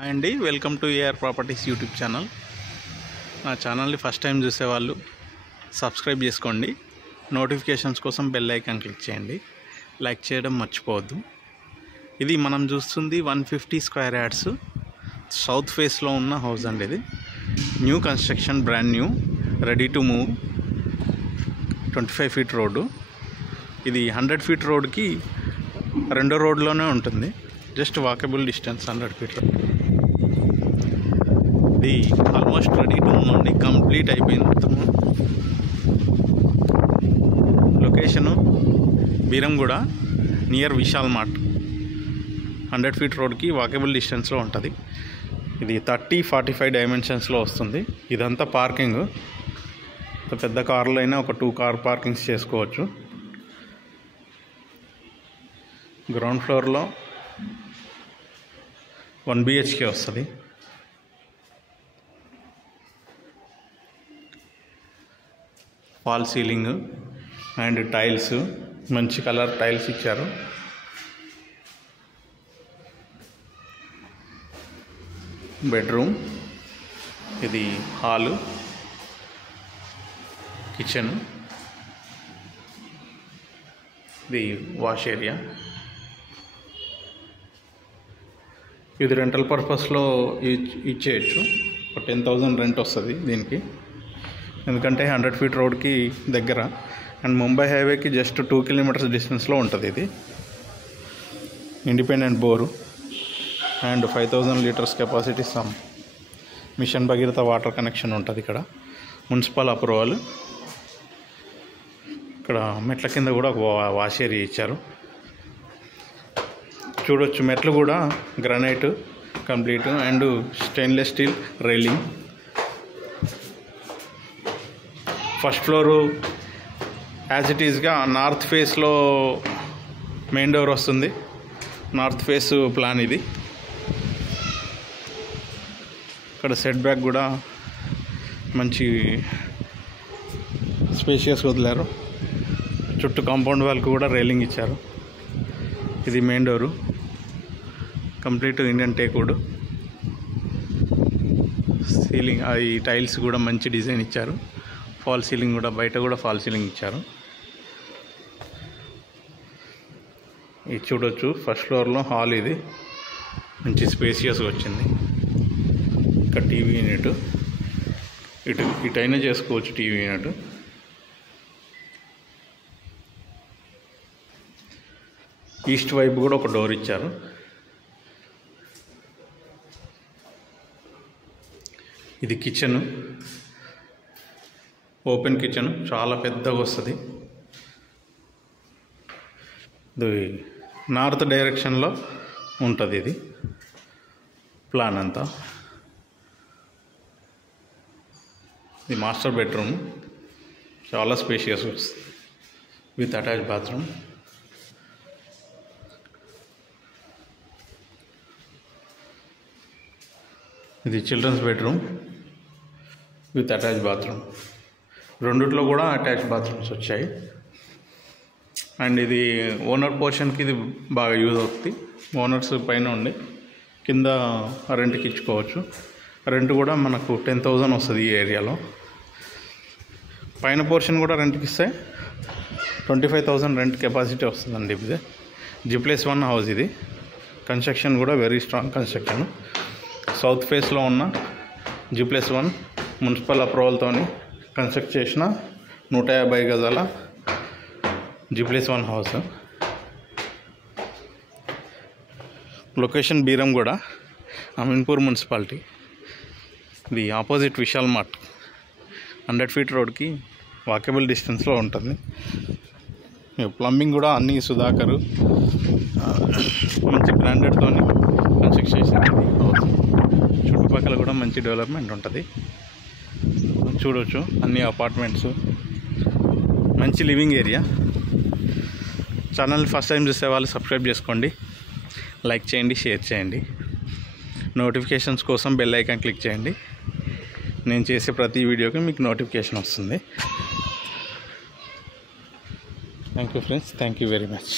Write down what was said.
Hi అండి, welcome to AR properties YouTube channel. నా ఛానల్ని ఫస్ట్ టైం చూసేవాళ్ళు సబ్స్క్రైబ్ చేసుకోండి. నోటిఫికేషన్స్ కోసం బెల్ ఐకాన్ క్లిక్ చేయండి. లైక్ చేయడం మర్చిపోవద్దు. ఇది మనం చూస్తుంది 150 స్క్వేర్ యార్డ్స్ సౌత్ ఫేస్లో ఉన్న హౌస్ అండి. ఇది new construction, brand new, ready to move, 25 feet road. ఇది 100 ఫీట్ రోడ్కి రెండో రోడ్లోనే ఉంటుంది. Just walkable distance 100 feet. ఇది ఆల్మోస్ట్ రెడీ టు మూవ్ అండి, కంప్లీట్ అయిపోయింది మొత్తము. Location Beeramguda, near Vishal mart. 100 feet రోడ్కి వాకబుల్ డిస్టెన్స్లో ఉంటుంది. ఇది 30-45 డైమెన్షన్స్లో వస్తుంది. ఇదంతా పార్కింగ్. పెద్ద కార్లో అయినా ఒక 2 కార్ పార్కింగ్స్ చేసుకోవచ్చు. గ్రౌండ్ ఫ్లోర్లో 1 BHK వస్తుంది. ఫాల్ సీలింగ్ అండ్ టైల్స్, మంచి కలర్ టైల్స్ ఇచ్చారు. బెడ్రూమ్, ఇది హాలు, కిచెన్, ఇది వాష్ ఏరియా. ఇది రెంటల్ పర్పస్లో ఇచ్చేయచ్చు. ఒక 10,000 రెంట్ వస్తుంది దీనికి, ఎందుకంటే 100 ఫీట్ రోడ్కి దగ్గర అండ్ ముంబై హైవేకి జస్ట్ 2 కిలోమీటర్స్ డిస్టెన్స్లో ఉంటుంది. ఇది independent bore and 5,000 litres capacity sump mission Bhagiratha water connection ఉంటుంది. ఇక్కడ మున్సిపల్ అప్రూవల్. ఇక్కడ మెట్ల కింద కూడా ఒక వాష్ ఏరియా ఇచ్చారు. చూడొచ్చు, మెట్లు కూడా granite complete and stainless steel railing. First floor as it ఈస్గా నార్త్ ఫేస్లో మెయిన్ డోర్ వస్తుంది. నార్త్ ఫేస్ ప్లాన్ ఇది. ఇక్కడ సెట్ బ్యాక్ కూడా మంచి స్పేషియస్ వదిలారు. చుట్టూ కాంపౌండ్ వాల్కి కూడా రైలింగ్ ఇచ్చారు. ఇది main door, complete Indian teakwood. Ceiling, ఈ టైల్స్ కూడా మంచి డిజైన్ ఇచ్చారు. ఫాల్ సీలింగ్ కూడా, బయట కూడా ఫాల్ సీలింగ్ ఇచ్చారు. ఇది చూడొచ్చు, ఫస్ట్ ఫ్లోర్లో హాల్. ఇది మంచి స్పేసియస్గా వచ్చింది. ఇక్కడ టీవీ యూనిట్, ఇటైనా చేసుకోవచ్చు టీవీ యూనిట్. ఈస్ట్ వైపు కూడా ఒక డోర్ ఇచ్చారు. ఇది కిచెన్, ఓపెన్ కిచెన్, చాలా పెద్దగా వస్తుంది. ఇది నార్త్ డైరెక్షన్లో ఉంటుంది. ఇది ప్లాన్ అంతా. ఇది మాస్టర్ బెడ్రూమ్, చాలా స్పేషియస్ వస్తుంది విత్ అటాచ్ బాత్రూమ్. ఇది children's bedroom with attach bathroom. రెండిట్లో కూడా అటాచ్ బాత్రూమ్స్ వచ్చాయి. అండ్ ఇది ఓనర్ పోర్షన్కి ఇది బాగా యూజ్ అవుతుంది. ఓనర్స్ పైన ఉండి కింద రెంట్కి ఇచ్చుకోవచ్చు. రెంట్ కూడా మనకు 10,000 వస్తుంది ఈ ఏరియాలో. పైన పోర్షన్ కూడా రెంట్కి ఇస్తే 25,000 రెంట్ కెపాసిటీ వస్తుందండి. ఇది G+1 హౌస్. ఇది కన్స్ట్రక్షన్ కూడా వెరీ స్ట్రాంగ్ కన్స్ట్రక్షన్. సౌత్ ఫేస్లో ఉన్న G+1 మున్సిపల్ అప్రూవల్తో కన్స్ట్రక్ట్ చేసిన 150 గజాల G+1 house. Location Beeramguda, Ameenpur municipality. ఇది ఆపోజిట్ విశాల్ మార్ట్. 100 ఫీట్ రోడ్కి వాకబుల్ డిస్టెన్స్లో ఉంటుంది. ప్లంబింగ్ కూడా అన్నీ సుధాకర్ మంచి బ్రాండెడ్తో కన్స్ట్రక్ట్ చేసిన హౌస్. చుట్టుపక్కల కూడా మంచి డెవలప్మెంట్ ఉంటుంది. చూడవచ్చు, అన్ని అపార్ట్మెంట్స్, మంచి living area. Channel first time చూసే వాళ్ళు సబ్స్క్రైబ్ చేసుకోండి, లైక్ చేయండి, షేర్ చేయండి. నోటిఫికేషన్స్ కోసం బెల్ ఐకాన్ క్లిక్ చేయండి. నేను చేసే ప్రతి వీడియోకి మీకు నోటిఫికేషన్ వస్తుంది. Thank you friends, thank you very much.